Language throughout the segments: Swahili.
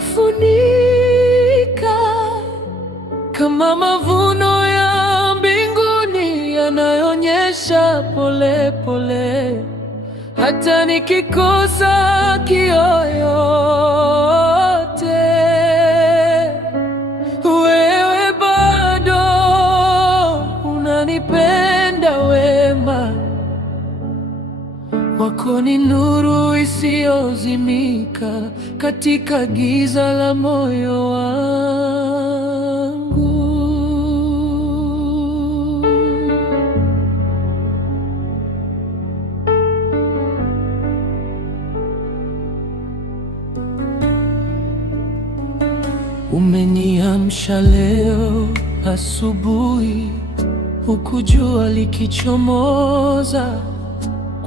unanifunika kama mavuno ya mbinguni yanayonyesha pole pole. Hata nikikosa kiyoyote, wewe bado unanipenda. Wema wako ni nuru isiyozimika katika giza la moyo wangu. Umeniamsha leo asubuhi, huku jua likichomoza,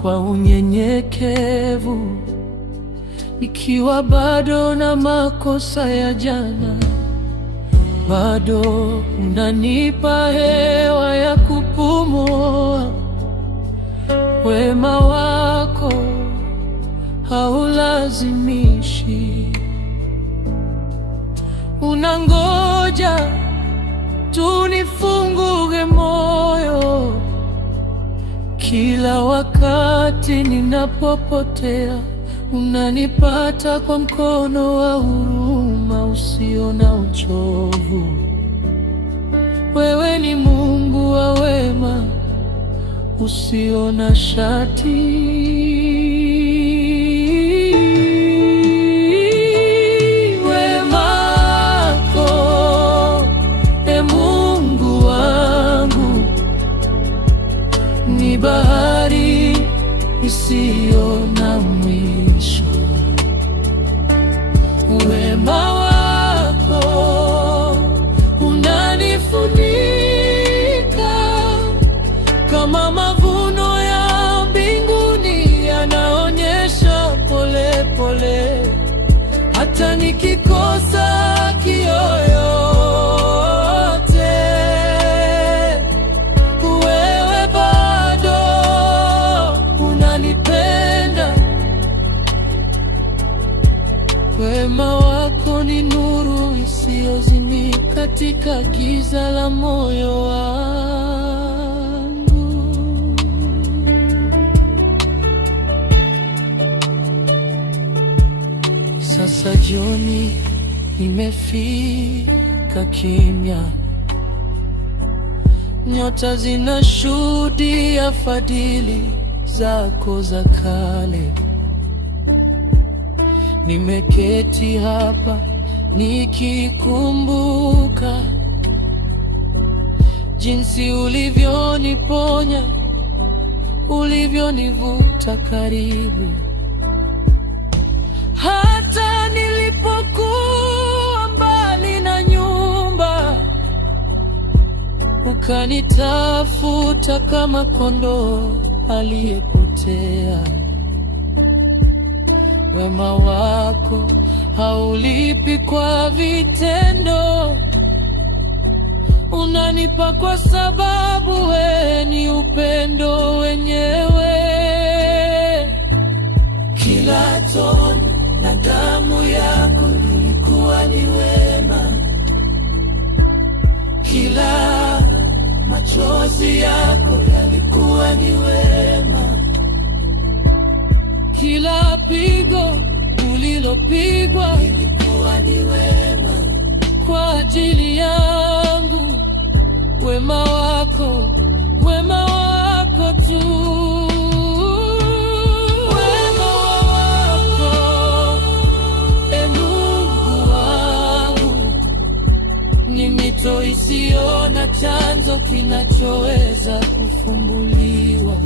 kwa unyenyekevu, nikiwa bado na makosa ya jana. Bado unanipa hewa ya kupumua. Wema wako haulazimishi, unangoja tu nifungue moyo. Kila wakati ninapopotea, unanipata kwa mkono wa huruma usio na uchovu. Wewe ni Mungu wa wema usio na shati. Bahari isiyo na mwisho. Wema wako unanifunika kama mavuno ya mbinguni yanaonyesha pole pole. Hata nikikosa kiyoyote, wema wako ni nuru isiyozimika katika giza la moyo wangu. Sasa jioni imefika, kimya, nyota zinashuhudia fadhili zako za kale. Nimeketi hapa nikikumbuka jinsi ulivyoniponya, ulivyonivuta karibu. Hata nilipokuwa mbali na nyumba, ukanitafuta kama kondoo aliyepotea. Wema wako haulipi kwa vitendo, unanipa kwa sababu wewe ni upendo wenyewe. Kila tone na damu yako ilikuwa ni wema, kila machozi yako yalikuwa ni wema, kila pigo ulilopigwa ilikuwa ni wema kwa ajili yangu. Wema wako tu, wema wako, e Mungu wangu, ni mito isiyo na chanzo kinachoweza kufumbuliwa.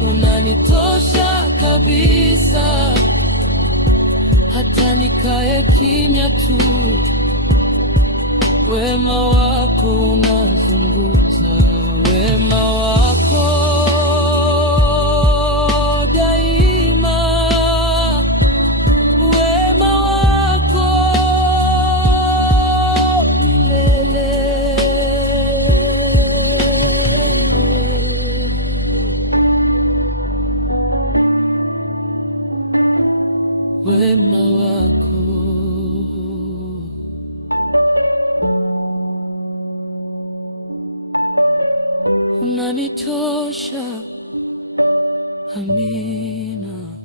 Unanitosha kabisa, hata nikae kimya tu. Wema wako unazunguza, wema wako daima, wema wako milele. wema wako. Unanitosha, amina.